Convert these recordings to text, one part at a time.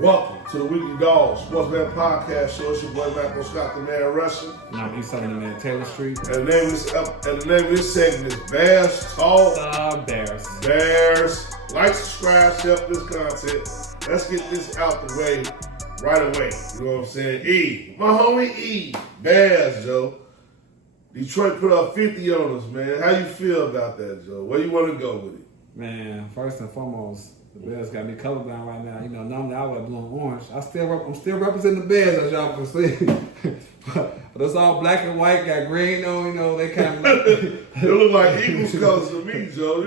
Welcome to the Weekly Dog Sportsman Podcast Show. It's your boy Michael Scott, the man Russian. And I'm Salim, the man Taylor Street. And the name of this segment is Bears Talk. Bears. Bears. Like, subscribe, share this content. Let's get this out the way right away. You know what I'm saying? E. My homie E. Bears, Joe. Detroit put up 50 on us, man. How you feel about that, Joe? Where you want to go with it? Man, first and foremost, the Bears got me colorblind right now. You know, normally I wear blue and orange. I'm still representing the Bears, as y'all can see. but it's all black and white, got green on, you know, they kind of It look like Eagles colors to me, Joe.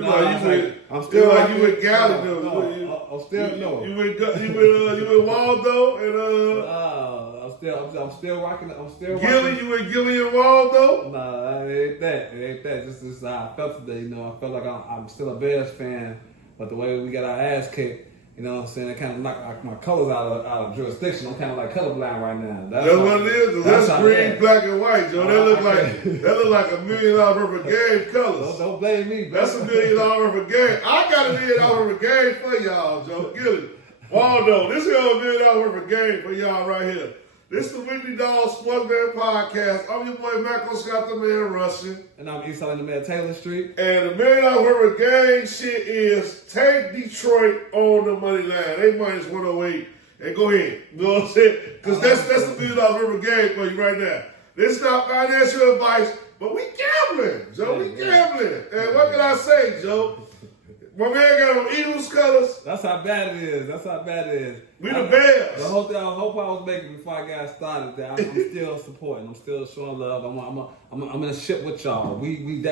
I'm still like you with Galley, though. You with Waldo and I'm still rocking. Gilly, you with Gilly and Waldo? Nah, it ain't that. Just how I felt today. You know, I felt like I'm still a Bears fan, but the way we got our ass kicked, you know what I'm saying, it kind of knocked my colors out of jurisdiction. I'm kind of like colorblind right now. That's what it is. That's green, black, and white, Joe. That look like $1 million worth of game colors. Don't blame me, bro. That's $1 million worth of game. I got $1 million worth of game for y'all, Joe. Gilly, Waldo, this is $1 million worth of game for y'all right here. This is the Weekly Dog Sportsman Podcast. I'm your boy Michael Scott, the man Russian. And I'm Salim, the man Taylor Street. And the $1 million worth of game shit is take Detroit on the money line. They minus 108. And go ahead. You know what I'm saying? Because that's the $1 million worth of game for you right now. This is not financial advice, but we gambling, Joe. We gambling. And what can I say, Joe? My man got on Eagles colors. That's how bad it is. We the Bears. The whole thing, I hope I was making before I got started that I'm still supporting. I'm still showing love. I'm in a ship with y'all. We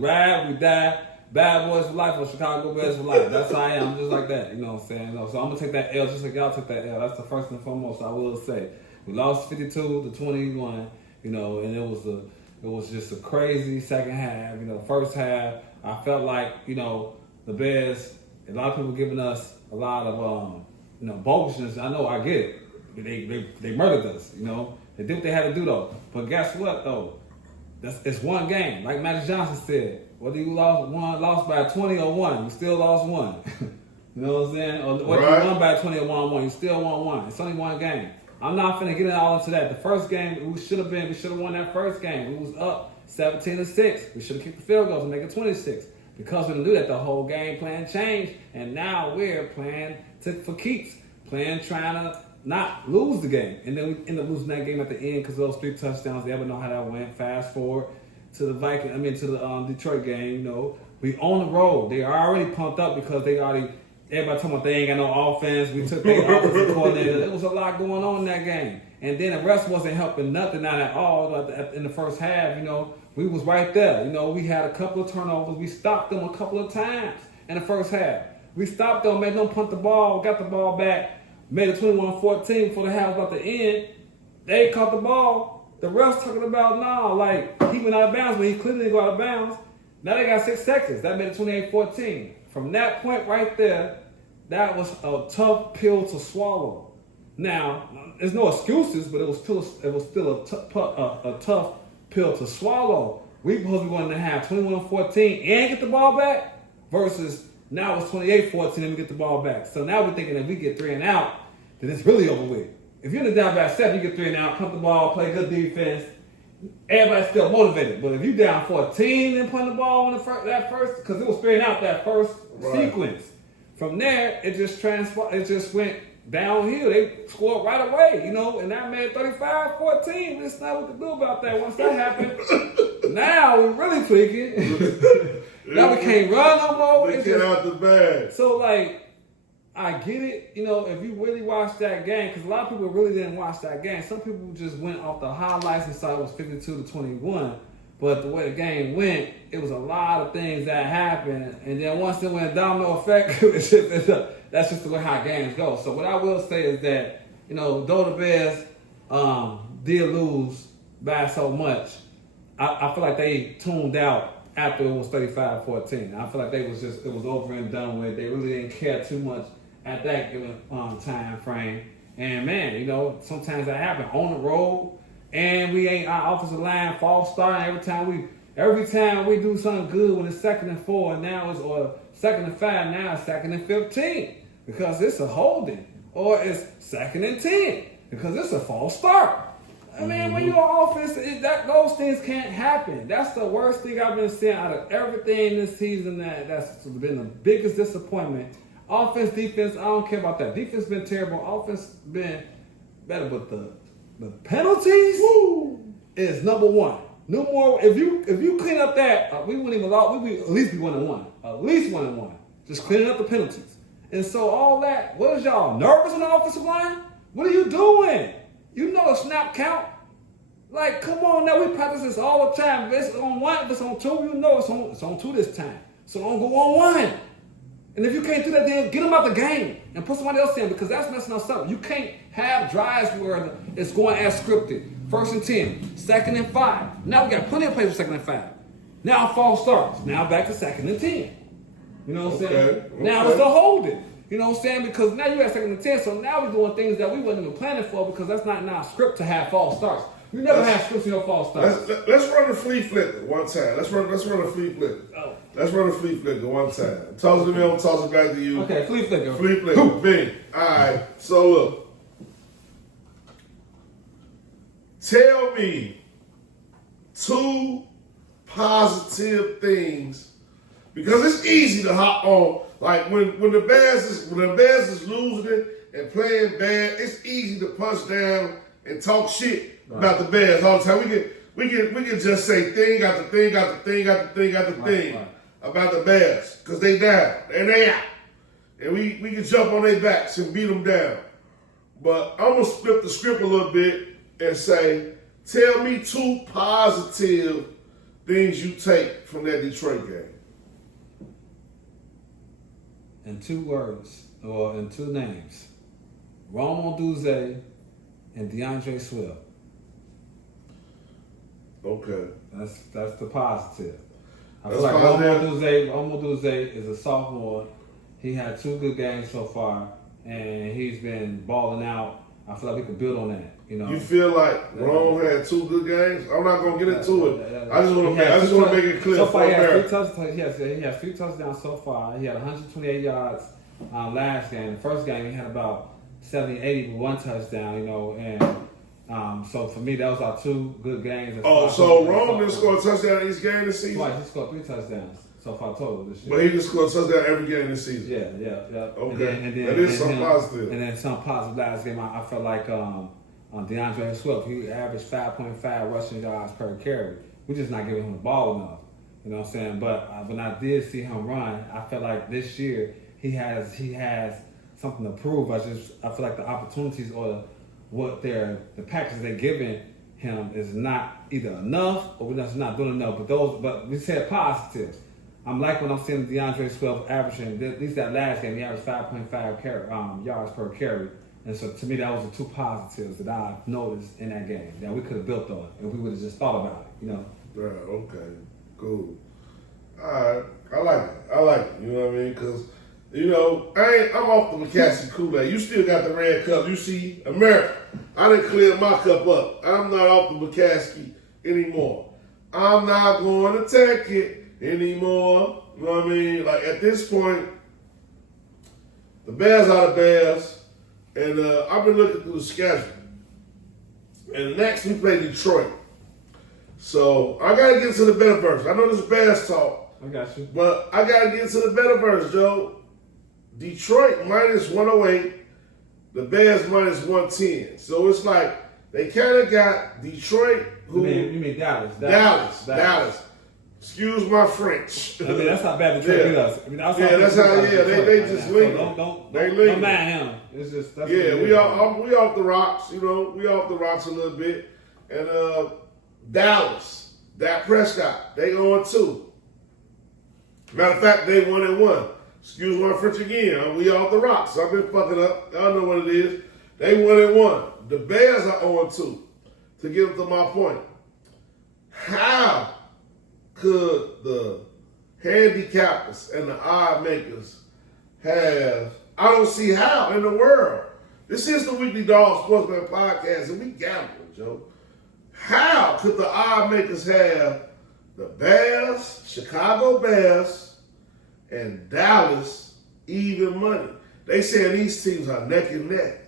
ride, we die. Bad boys for life or Chicago Bears for life. That's how I am. I'm just like that. You know what I'm saying? So I'm gonna take that L just like y'all took that L. That's the first and foremost I will say. We lost 52-21. You know, and it was just a crazy second half. You know, first half. I felt like, you know, the Bears, a lot of people giving us a lot of, bogushness. I know, I get it. They murdered us, you know. They did what they had to do, though. But guess what, though? It's one game. Like Magic Johnson said, whether you lost by 20 or 1, you still lost 1. You know what I'm saying? Or whether you won by 20 or 1, you still won 1. It's only one game. I'm not finna get all into that. The first game, we should have won that first game. We was up 17-6. We should have kicked the field goals and make it 26. Because we didn't do that, the whole game plan changed, and now we're playing for keeps, trying to not lose the game. And then we end up losing that game at the end because those 3 touchdowns. You ever know how that went? Fast forward to the Detroit game. You know, we on the road. They are already pumped up because everybody talking about they ain't got no offense. We took their offensive coordinator. There was a lot going on in that game. And then the rest wasn't helping nothing out at all in the first half. You know, we was right there. You know, we had a couple of turnovers. We stopped them a couple of times in the first half. We stopped them, made them punt the ball, got the ball back, made it 21-14 before the half was about to end. They caught the ball. The refs talking about, he went out of bounds when he clearly didn't go out of bounds. Now they got 6 seconds. That made it 28-14. From that point right there, that was a tough pill to swallow. Now, there's no excuses, but it was still a tough pill to swallow. We supposed to be going to have 21-14 and get the ball back versus now it's 28-14 and we get the ball back. So now we're thinking if we get 3 and out, then it's really over with. If you're in the down by 7, you get 3 and out, punt the ball, play good defense, everybody's still motivated. But if you down 14 and punt the ball on that first, because it was 3 and out that first sequence. From there, it just went downhill. They scored right away, you know, and that made 35-14. There's nothing we could do about that once that happened. Now we're really tweaking. Now we can't run no more. They get out the bag. So, I get it, you know, if you really watch that game, because a lot of people really didn't watch that game. Some people just went off the highlights and saw it was 52-21. But the way the game went, it was a lot of things that happened. And then once it went domino effect, that's just the way how games go. So what I will say is that, you know, though the Bears did lose by so much, I feel like they tuned out after it was 35-14. I feel like it was over and done with. They really didn't care too much at that given time frame. And man, you know, sometimes that happens on the road. And our offensive line false start every time we do something good when it's 2nd and 4, and now it's or 2nd and 5, now it's 2nd and 15 because it's a holding or it's 2nd and 10 because it's a false start. I mean, when you're on offense, those things can't happen. That's the worst thing I've been seeing out of everything this season. That's been the biggest disappointment. Offense, defense, I don't care about that. Defense been terrible. Offense been better, but the penalties is number one. No more. If you clean up that, we wouldn't even we would at least be 1-1. At least 1-1. Just cleaning up the penalties. And so all that, what is y'all nervous on the offensive line? What are you doing? You know a snap count. Like, come on now, we practice this all the time. If it's on 1, if it's on 2, you know it's on 2 this time. So don't go on 1. And if you can't do that, then get them out the game and put somebody else in because that's messing us up. You can't have drives where it's going as scripted. 1st and 10, 2nd and 5. Now we got plenty of plays for 2nd and 5. Now false starts. Now back to 2nd and 10. You know what I'm saying? Okay. Now it's a holding. You know what I'm saying? Because now you at 2nd and 10, so now we're doing things that we wasn't even planning for because that's not in our script to have false starts. We never have scripts in your false starts. Let's run the flea flicker one time. Let's run a flea flicker. Oh. Let's run a flea flicker one time. Toss it to me, I'm toss it back to you. Okay, flea flicker. Flea flicker. Bing. Alright, so look. Tell me 2 positive things. Because it's easy to hop on. Like when the Bears is losing it and playing bad, it's easy to punch down and talk shit about the Bears all the time. We can just say thing after thing after thing after thing after thing about the Bears because they down and they out, and we can jump on their backs and beat them down. But I'm gonna flip the script a little bit and say, tell me 2 positive things you take from that Detroit game. In 2 words, or in 2 names. Romo Duze and DeAndre Swift. Okay. That's the positive. I That's feel like positive. Romo Duze is a sophomore. He had 2 good games so far, and he's been balling out. I feel like we could build on that. You know. You feel like Rome had 2 good games? I'm not gonna get into it. I just want to make it clear. So far, he has 3 touchdowns so far. He had 128 yards last game. The first game he had about 70, 80 with 1 touchdown. You know, and so for me that was our 2 good games. So Rome didn't score a touchdown in each game this season? Twice. He scored 3 touchdowns so far total this year. But he just scored a touchdown every game this season. Yeah. Okay. And then, that is some positive. And then some positive last game. I felt like DeAndre Swift, he averaged 5.5 rushing yards per carry. We're just not giving him the ball enough. You know what I'm saying? But when I did see him run, I felt like this year he has something to prove. I feel like the opportunities or the package they're giving him is not either enough or we're just not doing enough. But we said positives. I'm like when I'm seeing DeAndre Swift averaging, at least that last game, he averaged 5.5 yards per carry. And so to me, that was the 2 positives that I noticed in that game that we could have built on if we would have just thought about it, you know? Yeah, okay, cool. All right, I like it, you know what I mean? Because, you know, I'm off the McCaskey Kool-Aid. You still got the red cup. You see, America, I done cleared my cup up. I'm not off the McCaskey anymore. I'm not going to take it anymore. You know what I mean? Like, at this point, the Bears are the Bears. And I've been looking through the schedule. And next we play Detroit. So I got to get to the better verse. I know this is Bears talk. I got you. But I got to get to the better verse, Joe. Detroit minus 108. The Bears minus 110. So it's like they kind of got Detroit. You mean Dallas. Dallas. Excuse my French. I mean, that's how bad Detroit beat us. I mean, they just linger. Don't mind him. It's just we off the rocks. You know, we off the rocks a little bit. And Dallas, Dak Prescott, they 0-2. Matter of fact, they 1-1. Excuse my French again. We off the rocks. I've been fucking up. Y'all know what it is. They 1-1. The Bears are 0-2. To get to my point, how could the handicappers and the odd makers have? I don't see how in the world. This is the Weekly Dog Sportsman Podcast, and we gambling, Joe. How could the odd makers have the Bears, Chicago Bears, and Dallas even money? They saying these teams are neck and neck.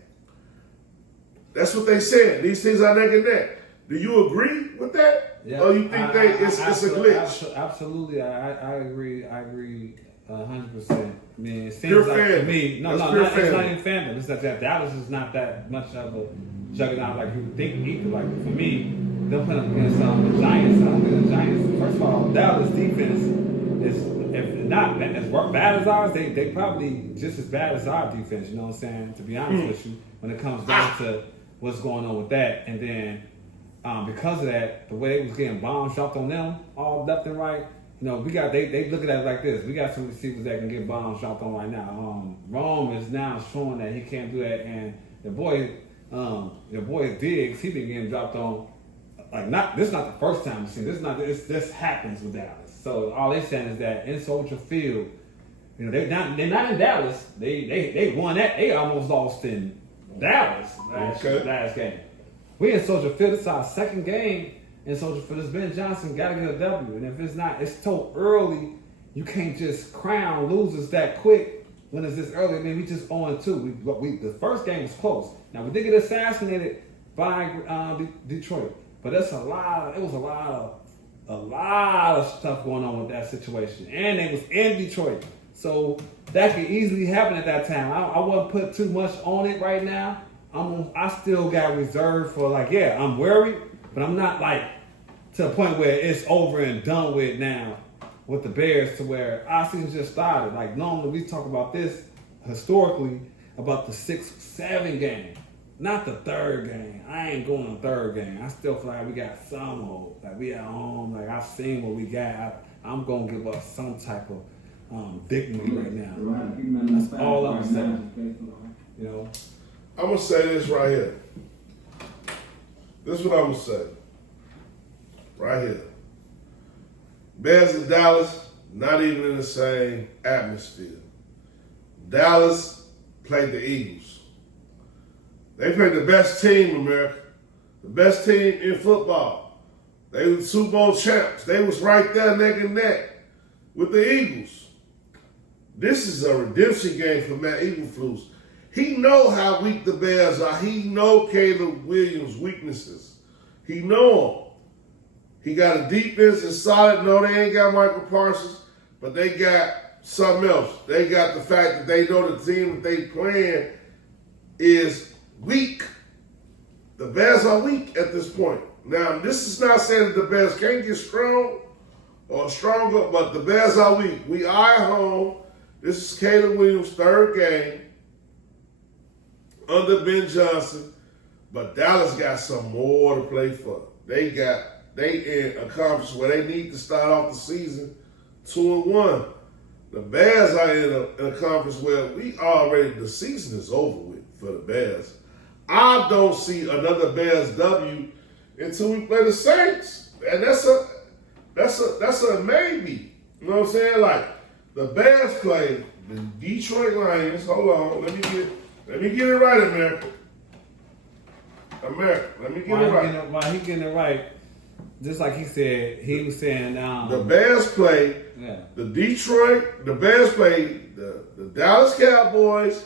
That's what they said. These teams are neck and neck. Do you agree with that? Yeah. Or you think it's a glitch? Absolutely, I agree. I agree 100%. I mean, it seems Pure like fandom. to me, it's not even fandom. It's that Dallas is not that much of a juggernaut like you would think either. Like for me, they'll put up against the Giants. I don't think the Giants. First of all, Dallas defense is, if not as bad as ours, they probably just as bad as our defense. You know what I'm saying? To be honest with you, when it comes down to what's going on with that, and then because of that, the way they was getting bombs dropped on them all left and right. You know, they look at it like this. We got some receivers that can get bombs dropped on right now. Rome is now showing that he can't do that, and the boy Diggs, he been getting dropped on. Like this is not the first time we've seen this. This happens with Dallas. So all they're saying is that in Soldier Field, you know, they're not in Dallas. They won that. They almost lost in Dallas last game. We in Soldier Field. It's our second game in Soldier Field. It's Ben Johnson got to get a W. And if it's not, it's so early. You can't just crown losers that quick when it's this early. I mean, we just 0-2. The first game was close. Now we did get assassinated by Detroit, but it was a lot of stuff going on with that situation, and they was in Detroit, so that could easily happen at that time. I wouldn't put too much on it right now. I still got reserved for I'm worried, but I'm not to a point where it's over and done with now with the Bears, to where our season just started. Like normally we talk about this historically about the 6-7 game. Not the third game. I ain't going on the third game. I still feel like we got some hope. Like we at home. Like I've seen what we got. I'm gonna give us some type of dignity right now. That's all I'm saying. You know. I'm gonna say this right here. This is what I'm gonna say. Right here. Bears and Dallas, not even in the same atmosphere. Dallas played the Eagles. They played the best team in America, the best team in football. They were Super Bowl champs. They was right there neck and neck with the Eagles. This is a redemption game for Matt Eberflus. He know how weak the Bears are. He know Caleb Williams' weaknesses. He know them. He got a defense that's solid. No, they ain't got Michael Parsons, but they got something else. They got the fact that they know the team that they playing is weak. The Bears are weak at this point. Now, this is not saying that the Bears can't get strong or stronger, but the Bears are weak. We are at home. This is Caleb Williams' third game under Ben Johnson, but Dallas got some more to play for. They in a conference where they need to start off the season 2-1. The Bears are in a conference where the season is over with for the Bears. I don't see another Bears W until we play the Saints, and that's a maybe. You know what I'm saying? Like the Bears play the Detroit Lions. Hold on, let me get it right, America. Let me get it right. While he getting it right, just like he said, he was saying the Bears play the Bears play the Dallas Cowboys.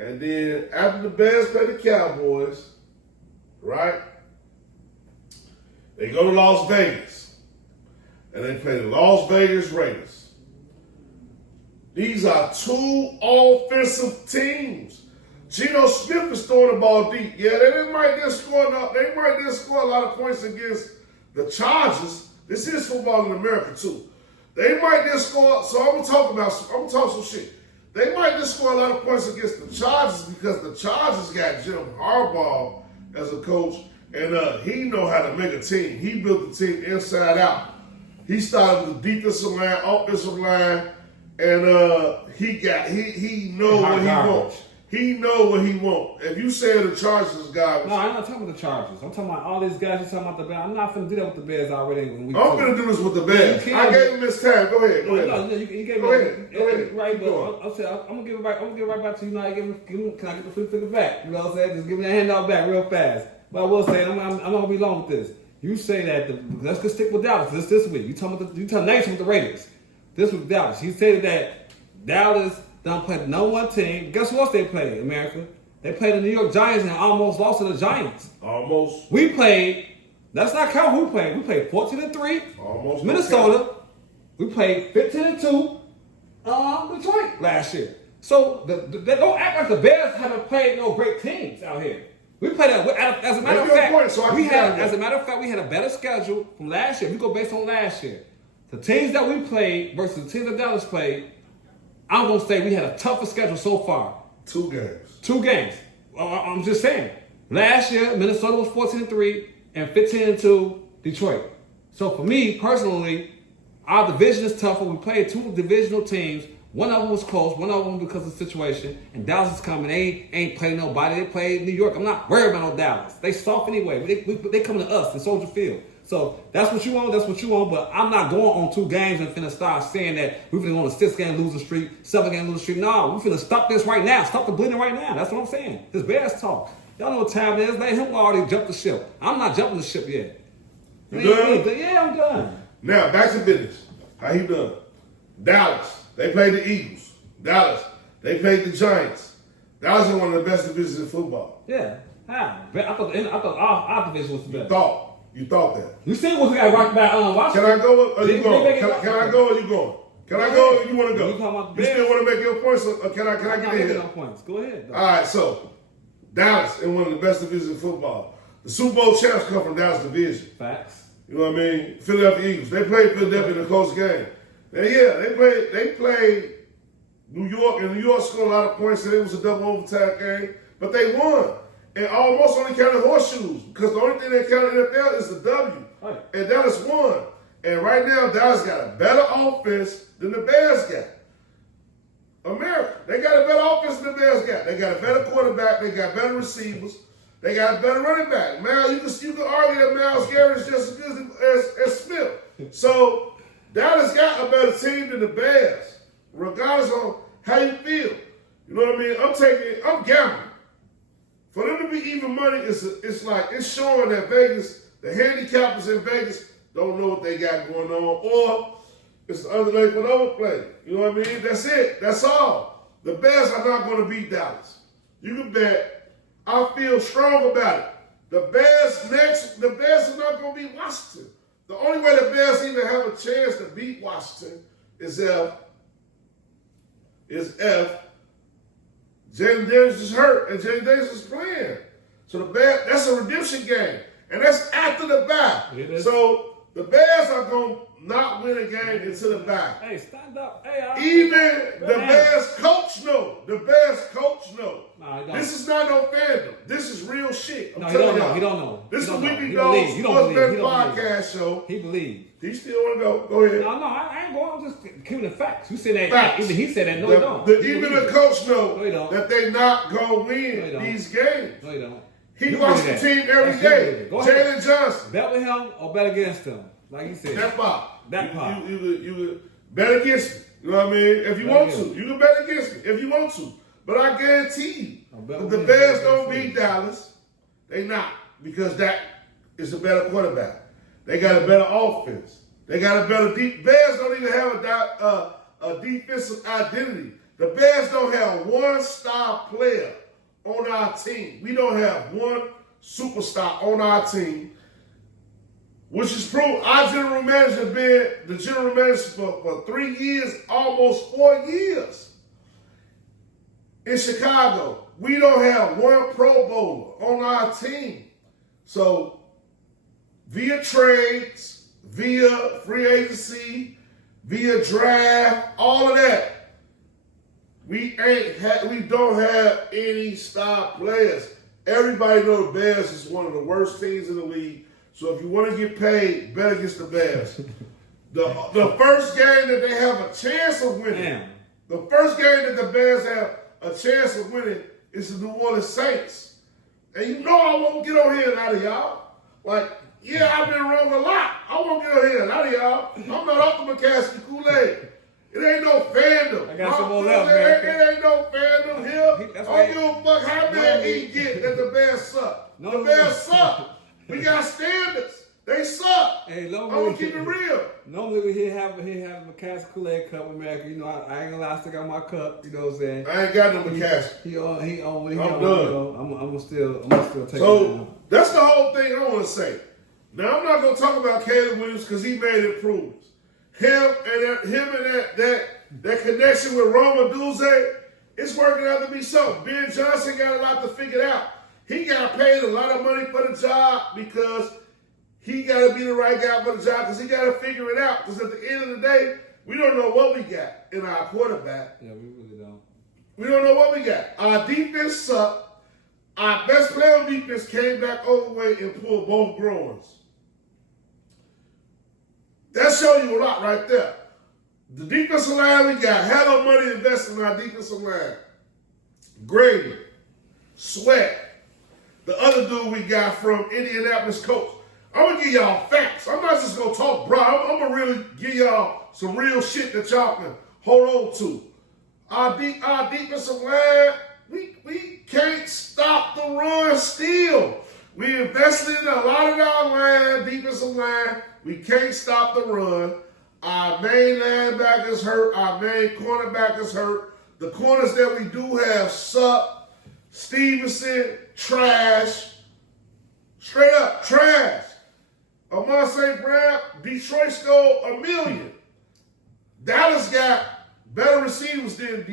And then after the Bears play the Cowboys, right, they go to Las Vegas. And they play the Las Vegas Raiders. These are two offensive teams. Geno Smith is throwing the ball deep. Yeah, they might just score a lot of points against the Chargers. This is football in America too. They might just score, so I'm gonna talk some shit. They might just score a lot of points against the Chargers because the Chargers got Jim Harbaugh as a coach, and he know how to make a team. He built the team inside out. He started with the defensive line, offensive line, and he know what he wants. He know what he wants. If you say the Chargers guy, no, I'm not talking about the Chargers. I'm talking about all these guys. You're talking about the Bears. I'm not finna do that with the Bears already. I'm finna do this with the Bears. I gave him this time. Go ahead. No, you gave me. Go ahead. Right, but I'm gonna give it right. I'm gonna give it right back to you. Now, can I get the flip to the back? You know what I'm saying? Just give me that handout back real fast. But I will say, I'm not gonna be long with this. You say that let's just stick with Dallas. This week. You tell next with the Raiders. This was Dallas. He said that Dallas Done played the number one team. Guess who else they played, America? They played the New York Giants and almost lost to the Giants. Almost. We played, let's not count who played. We played 14-3. Almost. Minnesota. We played 15-2. Detroit last year. So they don't act like the Bears haven't played no great teams out here. We played as a matter of fact. We had a better schedule from last year. We go based on last year. The teams that we played versus the teams that Dallas played, I'm gonna say we had a tougher schedule so far. 2 games. 2 games. I'm just saying. Last year, Minnesota was 14-3 and 15-2 Detroit. So for me personally, our division is tougher. We played 2 divisional teams. One of them was close, one of them because of the situation. And Dallas is coming. They ain't playing nobody. They played New York. I'm not worried about no Dallas. They soft anyway. They coming to us in Soldier Field. So that's what you want. That's what you want. But I'm not going on 2 games and finna start saying that we're finna go on a 6-game losing streak, 7-game losing streak. No, we finna stop this right now. Stop the bleeding right now. That's what I'm saying. This Bears talk. Y'all know what time it is. Let him already jump the ship. I'm not jumping the ship yet. You done? Yeah, I'm done. Now, back to business. How you done? Dallas, they played the Eagles. Dallas, they played the Giants. Dallas is one of the best divisions in football. Yeah. How? I thought our division was the best. You thought that. You see what we got rocked by Washington? Can I go or you going? Can I go or you going? Can I go or you want to go? You still want to make your points or can I get in here? Points. Go ahead. All right, so Dallas in one of the best divisions in football. The Super Bowl champs come from Dallas division. Facts. You know what I mean? Philadelphia Eagles. They played Philadelphia in a close game. And yeah, they played New York, and New York scored a lot of points, and it was a double overtime game, but they won. And almost only counted horseshoes, because the only thing that counted in the NFL is the W. Right. And Dallas won. And right now, Dallas got a better offense than the Bears got. America, they got a better offense than the Bears got. They got a better quarterback. They got better receivers. They got a better running back. Mal, you can argue that Myles Garrett is just as good as Smith. So Dallas got a better team than the Bears, regardless of how you feel. You know what I mean? I'm gambling. For them to be even money, it's showing that Vegas, the handicappers in Vegas, don't know what they got going on, or it's the other leg for the overplay. You know what I mean? That's it. That's all. The Bears are not going to beat Dallas. You can bet. I feel strong about it. The Bears are not going to beat Washington. The only way the Bears even have a chance to beat Washington is if Jaden Daniels is hurt and Jaden Daniels is playing. So the Bears, that's a redemption game. And that's after the bye. So the Bears are going to not win a game until the bye. Hey, stand up. Hey, even the Bears coach know. The Bears coach know. No, this is not no fandom. This is real shit. He don't know. This is the Weekly Dog Sports Bet podcast show. He believes. Do you still want to go? Go ahead. No, I ain't going. I'm just giving the facts. You said that. Facts. Even he said that. No, he don't. Even the coach know that they not going to win these games. No, he don't. He watches the team every day. Jalen Johnson. Bet with him or bet against him. Like you said. That pop. You bet against me. You know what I mean? If you want to. You can bet against me if you want to. But I guarantee you, if the Bears don't beat Dallas, they not. Because that is a better quarterback. They got a better offense. They got a better Bears don't even have a defensive identity. The Bears don't have one star player on our team. We don't have one superstar on our team, which is proof. Our general manager has been the general manager for 3 years, almost 4 years. In Chicago, we don't have one Pro Bowler on our team. So, via trades, via free agency, via draft, all of that, we don't have any star players. Everybody knows the Bears is one of the worst teams in the league. So if you want to get paid, bet against the Bears. The first game that they have a chance of winning, the first game that the Bears have a chance of winning is the New Orleans Saints. And you know I won't get on here and out of y'all. Like, yeah, I've been wrong a lot. I won't get on here and out of y'all. I'm not off the McCaskey Kool-Aid. It ain't no fandom. I got some more left, man. It ain't no fandom here. I don't give a fuck how mad he get that the Bears suck. The Bears suck. We got standards. They suck. Hey, I'm gonna keep it real. Normally he have a Cast Kool-Aid cup, America. You know, I ain't gonna lie, I still got my cup. You know what I'm saying? I ain't got no McCaskey. He on. I'm You done. know, I'm gonna still take it So down. that's the whole thing I want to say. Now I'm not gonna talk about Caleb Williams because he made improvements. Him and that connection with Roma Duze, it's working out to be something. Ben Johnson got a lot to figure out. He got paid a lot of money for the job because he got to be the right guy for the job because he got to figure it out. Because at the end of the day, we don't know what we got in our quarterback. Yeah, we really don't. We don't know what we got. Our defense sucked. Our best player on defense came back overweight and pulled both groins. That shows you a lot right there. The defensive line, we got hella money invested in our defensive line. Grady, Sweat, the other dude we got from Indianapolis Colts. I'm going to give y'all facts. I'm not just going to talk, bro. I'm going to really give y'all some real shit that y'all can hold on to. Our defensive line, we can't stop the run still. We invested in a lot of our line, defensive line. We can't stop the run. Our main linebacker is hurt. Our main cornerback is hurt. The corners that we do have suck. Stevenson, trash. Straight up, trash. Amon St. Brown, Detroit scored $1 million. Dallas got better receivers than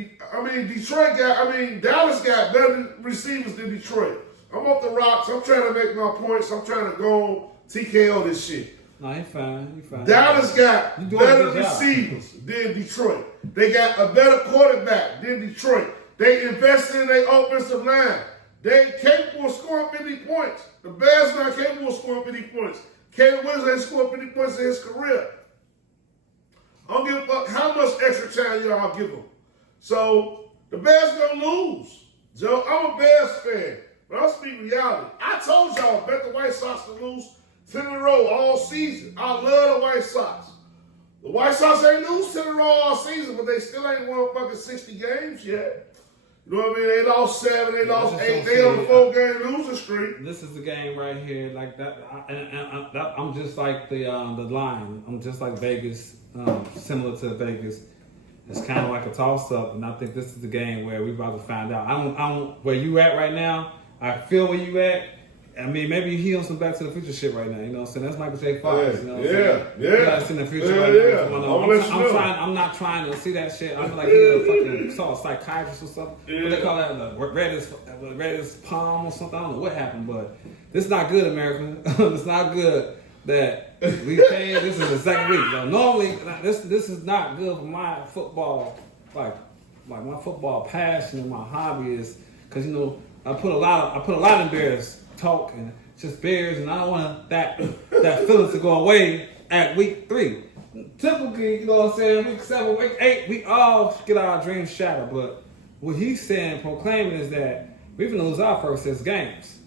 Dallas got better receivers than Detroit. I'm off the rocks. I'm trying to make my points. I'm trying to go on TKO this shit. No, he fine. Dallas got better receivers than Detroit. They got a better quarterback than Detroit. They invested in their offensive line. They capable of scoring 50 points. The Bears not capable of scoring 50 points. Caleb Williams ain't scored 50 points in his career. I don't give a fuck how much extra time y'all give them. So the Bears gonna lose. Joe, I'm a Bears fan, but I'm speaking reality. I told y'all bet the White Sox to lose 10 in a row all season. I love the White Sox. The White Sox ain't lose 10 in a row all season, but they still ain't won fucking 60 games yet. You know what I mean? They lost 7, they lost 8, they on a 4-game losing streak. This is the game right here, like that. I'm just like the Lion. I'm just like Vegas, similar to Vegas. It's kind of like a toss-up, and I think this is the game where we about to find out. I don't where you at right now. I feel where you at. I mean, maybe he on some Back to the Future shit right now. You know what I'm saying? That's Michael J. Fox. You know what I'm saying? You gotta see the future right now. I'm not trying to see that shit. I'm like, saw a psychiatrist or something. What they call that? Read his palm or something. I don't know what happened, but this is not good, America. It's not good that we paying. This is the second week. Now, normally, this is not good for my football, like my football passion and my hobby is because I put a lot in Bears talk and just Bears, and I don't want that feeling to go away at week 3. Typically, you know what I'm saying, week 7, week 8, we all get our dreams shattered. But what he's saying, proclaiming, is that we're gonna lose our first 6 games.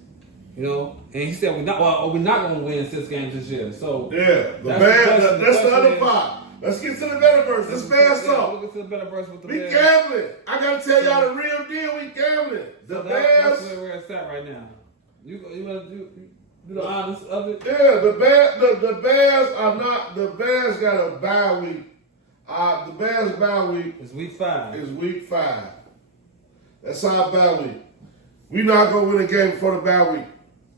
You know, and he said we're not gonna win 6 games this year. So yeah, that's the other part. Let's get to the better verse. Let's fast talk. We'll get to the better verse with the We Bears. gambling. I gotta tell y'all the real deal. We gambling. The Bears. That's where it's at right now. You want to do the honest of it? Yeah, the Bears are not. The Bears got a bye week. The Bears bye week is week 5. Is week 5. That's our bye week. We not gonna win a game before the bye week.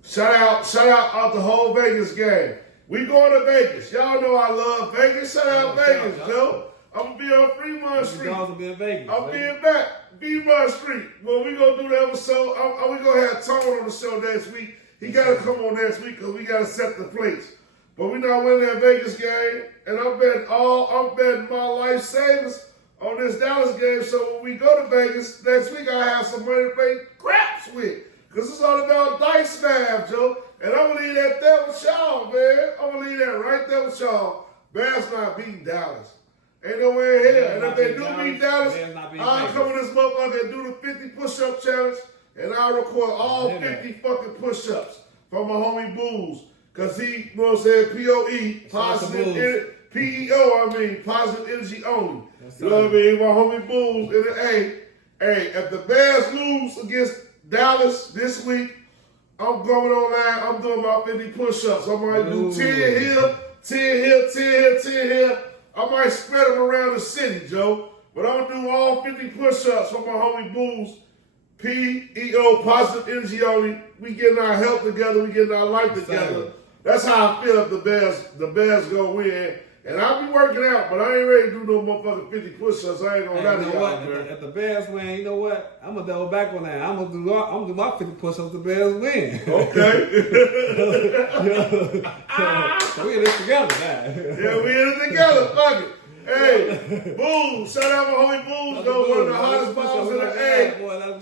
Shout out the whole Vegas game. We going to Vegas. Y'all know I love Vegas. Shout out Vegas, Joe. I'm going to be on Fremont Street. You guys will be in Vegas. I'm being back. Fremont Street. Well, we going to do the episode. We going to have Tone on the show next week. He got to come on next week because we got to set the place. But we not winning that Vegas game. And I'm betting my life savings on this Dallas game. So when we go to Vegas next week, I have some money to pay craps with. Because it's all about dice math, Joe. And I'm going to leave that there with y'all, man. I'm going to leave that right there with y'all. Bears not beating Dallas. Ain't no way in hell. And if they do beat Dallas, I'll come in this motherfucker and do the 50 push-up challenge, and I'll record all 50 fucking push-ups from my homie Booze. Because he, you know what I'm saying, P-O-E, positive, P-E-O, positive energy only. You know what I mean? My homie Booze. And hey, if the Bears lose against Dallas this week, I'm going online. I'm doing about 50 push-ups. I might do 10 here, 10 here, 10 here, 10 here. I might spread them around the city, Joe. But I'm going to do all 50 push-ups for my homie Booze. P-E-O, positive energy only. We getting our health together. We getting our life together. That's how I feel if the Bears go win. And I'll be working out, but I ain't ready to do no motherfucking 50 push-ups. I ain't gonna lie to y'all. If the Bears win, you know what? I'm gonna double back on that. I'm gonna do my 50 push-ups if the Bears win. Okay. So we in this together now. Yeah, we in it together. Fuck it. Hey, Boom. Shout out my homie Boom. Go one of the hottest balls in the A.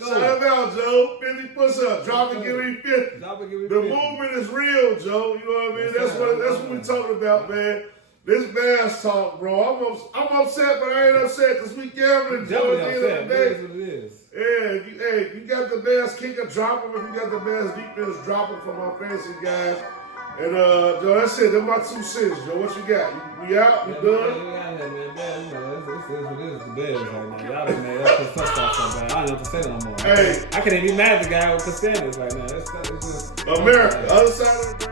Shout him out, Joe. 50 push-ups. Drop and give me 50. The movement is real, Joe. You know what I mean? That's what we talking about, man. This Bears talk, bro. I'm upset, but I ain't upset because we gambling, Joe, at the end of the day. It is what it is. Yeah, if you got the Bears kicker, drop them. If you got the Bears defense, drop them for my fantasy guys. And, Joe, that's it. That's my 2 cents, Joe. What you got? We out? We done? Yeah, man. This is what it is. The Bears right now. Y'all been mad. That's the touchdown so bad. I don't know what to say no more. Hey. I can't even be mad at the guy with Costanza right now. It's just America. Other side of the